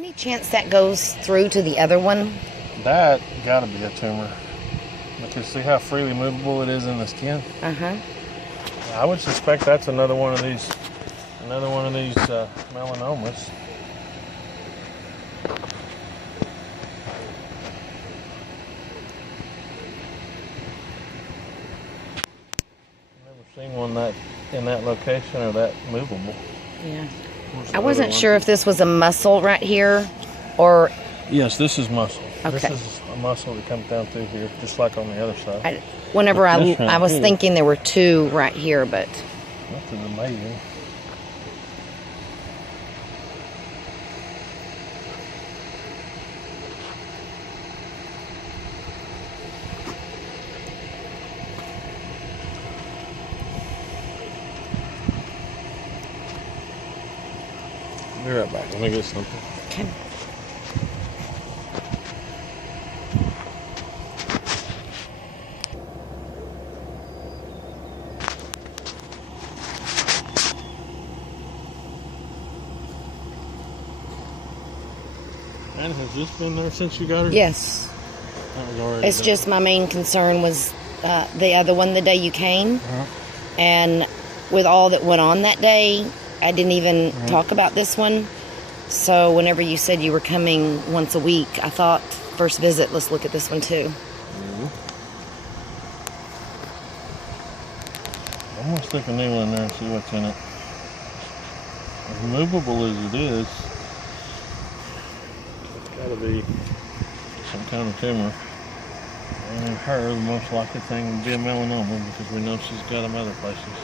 Any chance that goes through to the other one? That gotta be a tumor. Because see how freely movable it is in the skin? Uh-huh. I would suspect that's another one of these melanomas. Never seen one that in that location or that movable. Yeah. I wasn't sure if this was a muscle right here or... Yes, this is muscle. Okay. This is a muscle that comes down through here, just like on the other side. Whenever I was thinking there were two right here, but... This is amazing. Be right back. Let me get something. Okay. And has this been there since you got her? Yes. That was already It's done. just my main concern was the other one the day you came. Uh-huh. And with all that went on that day, I didn't even talk about this one. So whenever you said you were coming once a week, I thought, first visit, let's look at this one too. I'm gonna stick a needle in there and see what's in it. As movable as it is, it's gotta be some kind of tumor. And in her, the most likely thing would be a melanoma because we know she's got them other places.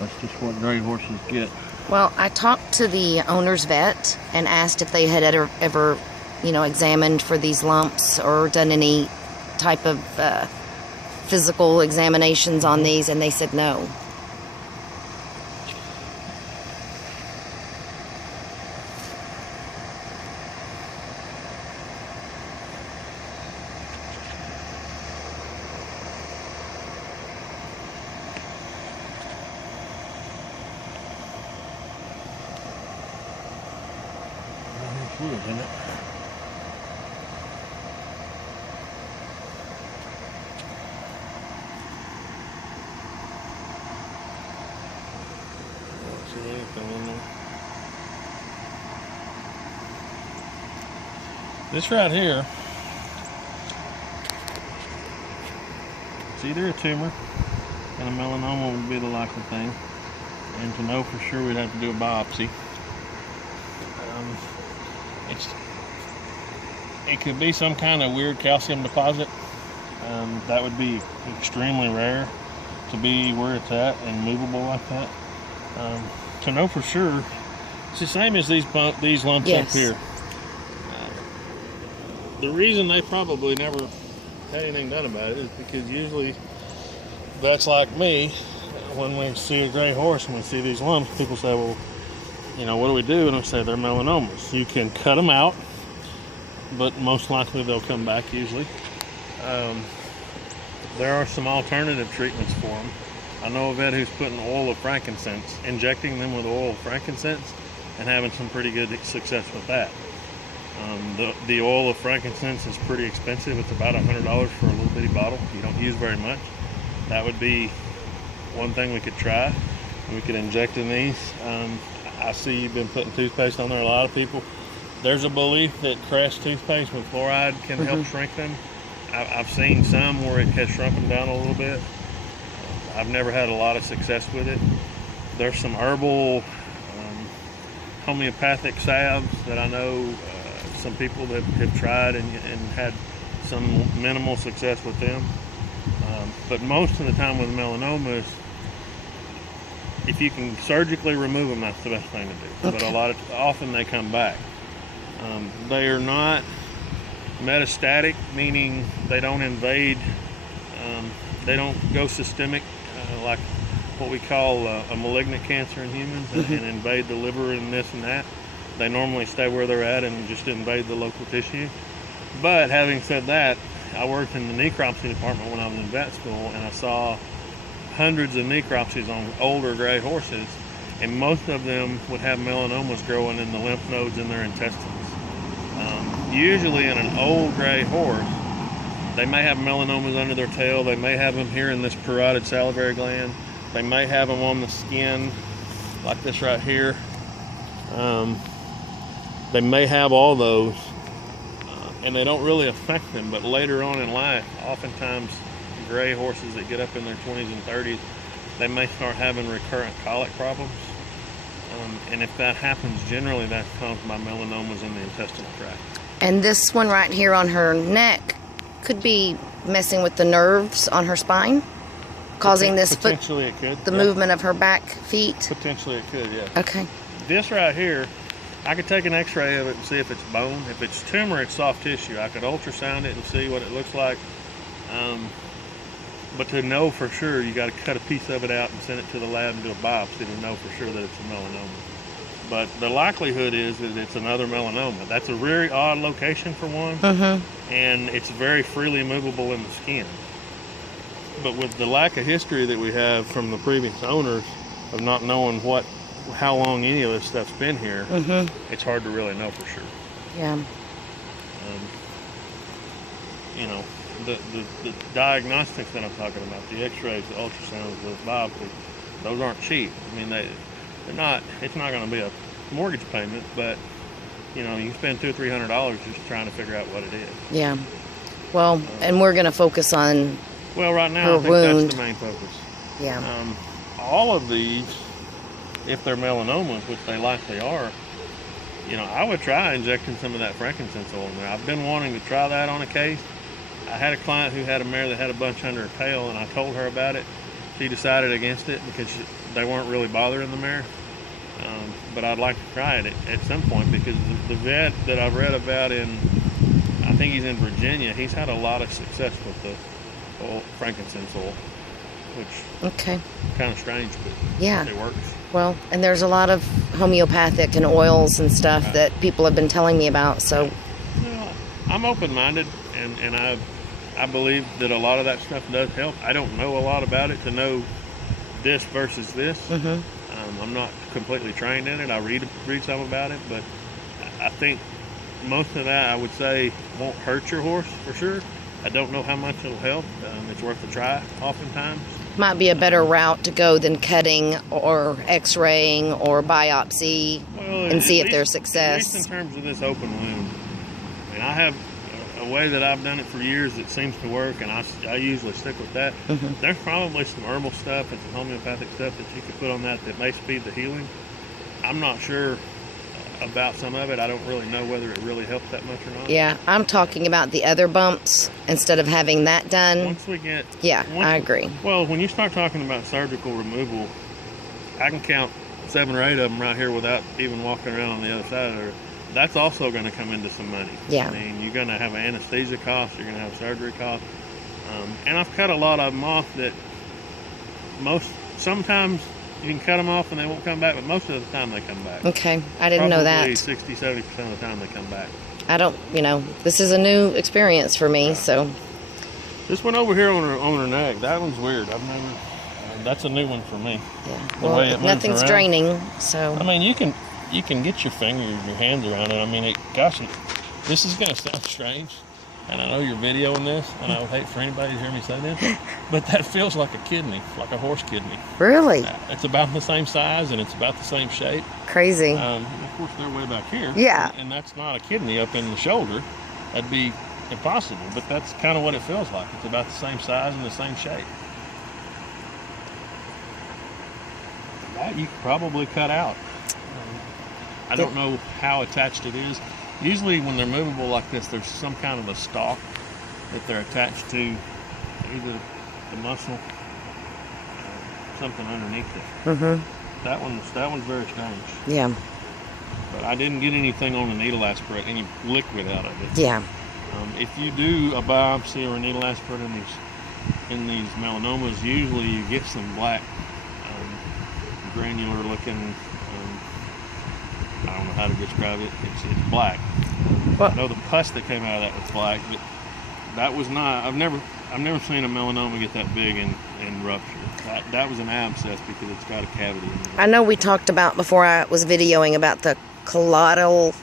That's just what gray horses get. Well, I talked to the owner's vet and asked if they had ever examined for these lumps or done any type of physical examinations on these, and they said no. Fluid in it. Don't see anything in there. This right here, it's either a tumor and a melanoma would be the likely thing. And to know for sure, we'd have to do a biopsy. It could be some kind of weird calcium deposit. That would be extremely rare to be where it's at and movable like that. To know for sure, it's the same as these lumps Yes. up here. The reason they probably never had anything done about it is because usually that's like me. When we see a gray horse and we see these lumps, people say, well, what do we do? And I say they're melanomas. You can cut them out, but most likely they'll come back usually. There are some alternative treatments for them. I know a vet who's putting oil of frankincense, injecting them with oil of frankincense, and having some pretty good success with that. The oil of frankincense is pretty expensive. It's about $100 for a little bitty bottle. You don't use very much. That would be one thing we could try. We could inject in these. I see you've been putting toothpaste on there. A lot of people. There's a belief that Crest toothpaste with fluoride can help shrink them. I've seen some where it has shrunk them down a little bit. I've never had a lot of success with it. There's some herbal homeopathic salves that I know some people that have tried and had some minimal success with them. But most of the time with melanomas, if you can surgically remove them, that's the best thing to do. Okay. But often they come back. They are not metastatic, meaning they don't invade, they don't go systemic like what we call a malignant cancer in humans and invade the liver and this and that. They normally stay where they're at and just invade the local tissue. But having said that, I worked in the necropsy department when I was in vet school, and I saw hundreds of necropsies on older gray horses, and most of them would have melanomas growing in the lymph nodes in their intestines. usually in an old gray horse, they may have melanomas under their tail. They may have them here in this parotid salivary gland. They may have them on the skin, like this right here. They may have all those, and they don't really affect them. But later on in life, oftentimes gray horses that get up in their 20s and 30s, they may start having recurrent colic problems. And if that happens, generally that's caused by melanomas in the intestinal tract. And this one right here on her neck could be messing with the nerves on her spine, causing this foot, potentially it could, the movement of her back feet. Potentially it could, yeah. Okay. This right here, I could take an x-ray of it and see if it's bone. If it's tumor, it's soft tissue. I could ultrasound it and see what it looks like. But to know for sure, you got to cut a piece of it out and send it to the lab and do a biopsy to know for sure that it's a melanoma. But the likelihood is that it's another melanoma. That's a very odd location for one, and it's very freely movable in the skin. But with the lack of history that we have from the previous owners of not knowing how long any of this stuff's been here, it's hard to really know for sure. Yeah. You know, the diagnostics that I'm talking about, the x-rays, the ultrasounds, the biopsies, those aren't cheap. I mean, they're not, it's not going to be a mortgage payment, but you know, you spend $200 or $300 just trying to figure out what it is. Yeah. Well, and we're going to focus on well, right now, I think that's the main focus. Yeah. All of these, if they're melanomas, which they likely are, you know, I would try injecting some of that frankincense oil in there. I've been wanting to try that on a case. I had a client who had a mare that had a bunch under her tail, and I told her about it. She decided against it because they weren't really bothering the mare. But I'd like to try it at some point, because the vet that I've read about I think he's in Virginia, he's had a lot of success with the frankincense oil, which kind of strange, but yeah, it works. Well, and there's a lot of homeopathic and oils and stuff that people have been telling me about. So, well, I'm open-minded, and I believe that a lot of that stuff does help. I don't know a lot about it to know this versus this. I'm not completely trained in it. I read some about it, but I think most of that, I would say, won't hurt your horse for sure. I don't know how much it'll help. It's worth a try oftentimes. Might be a better route to go than cutting or x-raying or biopsy and see if there's success. At least in terms of this open wound. I mean, I have a way that I've done it for years that seems to work, and I usually stick with that. There's probably some herbal stuff and some homeopathic stuff that you could put on that may speed the healing. I'm not sure about some of it. I don't really know whether it really helps that much or not. Yeah, I'm talking about the other bumps instead of having that done. Once we get... I agree. Well, when you start talking about surgical removal, I can count 7 or 8 of them right here without even walking around on the other side of her. That's also going to come into some money. Yeah. I mean, you're going to have anesthesia costs, you're going to have surgery costs. And I've cut a lot of them off that sometimes you can cut them off and they won't come back, but most of the time they come back. Okay, I didn't know that. Probably 60, 70% of the time they come back. I don't, this is a new experience for me, so. This one over here on her neck, that one's weird. That's a new one for me. Yeah. The way it moves nothing's around. draining, so. I mean, you can get your fingers, your hands around it. I mean, this is going to sound strange, and I know you're videoing this, and I would hate for anybody to hear me say this, but that feels like a kidney, like a horse kidney. Really? It's about the same size, and it's about the same shape. Crazy. Of course, they're way back here. Yeah. And that's not a kidney up in the shoulder. That'd be impossible, but that's kind of what it feels like. It's about the same size and the same shape. That you could probably cut out. I don't know how attached it is. Usually when they're movable like this, there's some kind of a stalk that they're attached to, either the muscle, something underneath it. That one's very strange. Yeah. But I didn't get anything on a needle aspirate, any liquid out of it. Yeah. If you do a biopsy or a needle aspirate in these melanomas, usually you get some black, granular looking. I don't know how to describe it. It's black. I know the pus that came out of that was black, but that was not. I've never seen a melanoma get that big and rupture. That was an abscess because it's got a cavity in it. I know we talked about before I was videoing about the colloidal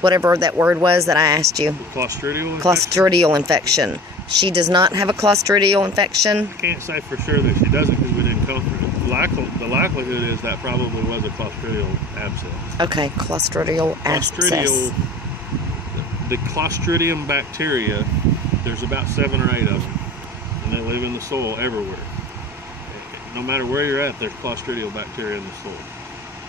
whatever that word was that I asked you. Clostridial infection? Clostridial infection. She does not have a clostridial infection. I can't say for sure that she doesn't because we didn't culture it. The likelihood is that probably was a clostridial abscess. Okay, clostridial abscess. The Clostridium bacteria, there's about 7 or 8 of them, and they live in the soil everywhere. No matter where you're at, there's Clostridial bacteria in the soil.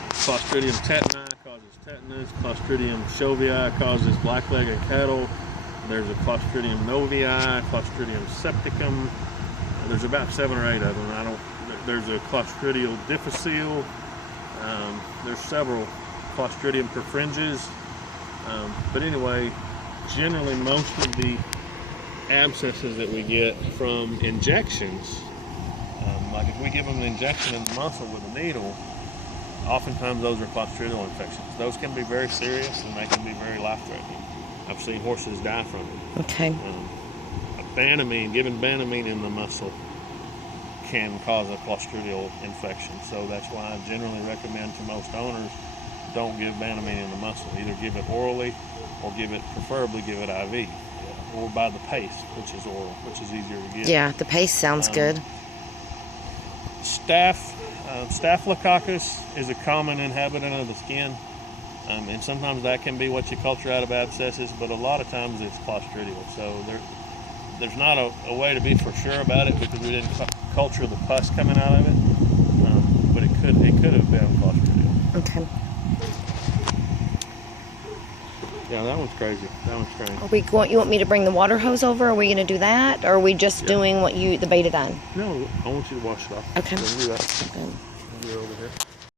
Clostridium tetani causes tetanus. Clostridium shovii causes black-legged cattle. There's a Clostridium novii, Clostridium septicum. There's about 7 or 8 of them. There's a Clostridial difficile. There's several Clostridium perfringens. But anyway, generally most of the abscesses that we get from injections, like if we give them an injection in the muscle with a needle, oftentimes those are Clostridial infections. Those can be very serious and they can be very life-threatening. I've seen horses die from them. Okay. Giving Banamine in the muscle can cause a Clostridial infection. So that's why I generally recommend to most owners, don't give Banamine in the muscle. Either give it orally or preferably give it IV. Or by the paste, which is oral, which is easier to get. Yeah, the paste sounds good. Staphylococcus is a common inhabitant of the skin. And sometimes that can be what you culture out of abscesses, but a lot of times it's Clostridial. So there's not a way to be for sure about it because we didn't culture the pus coming out of it. But it could have been Clostridial. Okay. Yeah, that one's crazy. That one's strange. You want me to bring the water hose over? Are we going to do that? Or are we just doing what the betadine? No, I want you to wash it off. Okay. We'll do that. Good. We'll do it over here.